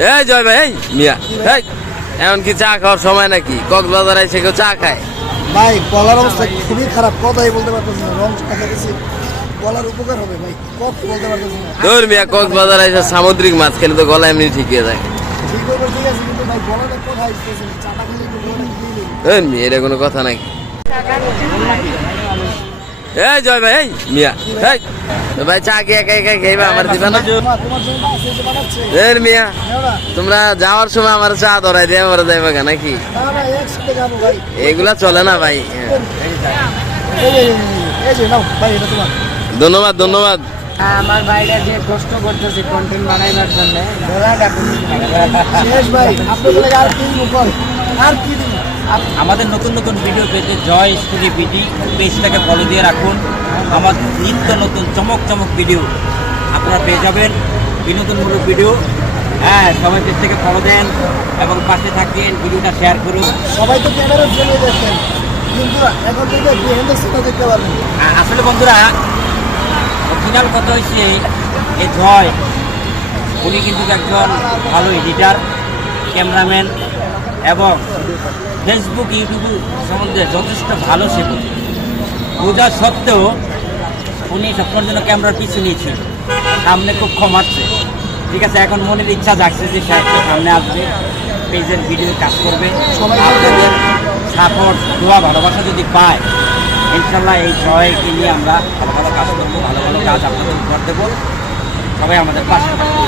এই জয় ভাই, এই মিয়া, এই এমন কি চা খাওয়ার সময় নাকি? কক্সবাজার এসে কেউ চা খায়? ভাই গলার অবস্থা খুবই খারাপ, কথাই বলতে পারতেছি না। রং চা গেছি, গলার উপকার হবে ভাই, কথা বলতে পারতেছি না। তোর মিয়া, কক্সবাজার এসে সামুদ্রিক মাছ খেলে তো গলা এমনি ঠিক হয়ে যায়। ঠিক হবে, ঠিক আছে, কিন্তু ভাই গলাটা কোথায় আসতেছে? চাটা খেলে একটু গলাটা খেয়ে নেবে। এই মিয়া, এটা কোনো কথা নাকি? এই জয় ভাই, এই মিয়া, এই ভাই চা কি একা একা খাইবা, আমার দিবা না? তোমার জন্য আছে যে বানাচ্ছে। এই মিয়া, নাও না, তোমরা যাওয়ার সময় আমার চা ধরাই দিয়ে আমরা যাইবা কেন নাকি? না না, একসাথে খাবো ভাই। এগুলা চলে না ভাই। এই যে নাও ভাই, এটা তোমার। ধন্যবাদ ধন্যবাদ। আমার ভাইরা যে কষ্ট করতেছে কন্টেন্ট বানাইবার জন্য শেষ ভাই, আপনাদের লাগে আর কি দিব বল? আর কি দিব? আমাদের নতুন নতুন ভিডিও পেতে জয় স্টুডিও বিডি পেজটাকে ফলো দিয়ে রাখুন। আমার নিত্য নতুন চমক চমক ভিডিও আপনারা পেয়ে যাবেন, বিনোদনমূলক ভিডিও। হ্যাঁ, সবাই পেজটাকে ফলো দেন এবং পাশে থাকেন, ভিডিওটা শেয়ার করুন। সবাই তো ক্যামেরার জন্য দেখেন, কিন্তু এখন থেকে বিহাইন্ড দ্য সিনটা দেখতে পারবেন। আসলে বন্ধুরা, অরিজিনাল কথা হচ্ছে এই জয়, উনি কিন্তু একজন ভালো এডিটার, ক্যামেরাম্যান এবং ফেসবুক ইউটিউব সম্বন্ধে যথেষ্ট ভালো সে বোঝা সত্ত্বেও উনি সবসময়ের জন্য ক্যামেরার পিছু নিয়েছিল, সামনে খুব কমাচ্ছে। ঠিক আছে, এখন মনের ইচ্ছা জাগছে যে সে একটা সামনে আসবে, পেজের ভিডিও কাজ করবে। আপনাদের সাপোর্ট, দোয়া, ভালোবাসা যদি পায়, ইনশাল্লাহ এই জয়কে নিয়ে আমরা ভালো ভালো কাজ করবো, ভালো ভালো কাজ আপনাদের উপহার দেবো। সবাই আমাদের পাশে থাকবে।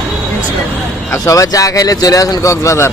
আর সবাই চা খাইলে চলে আসেন কক্সবাজার।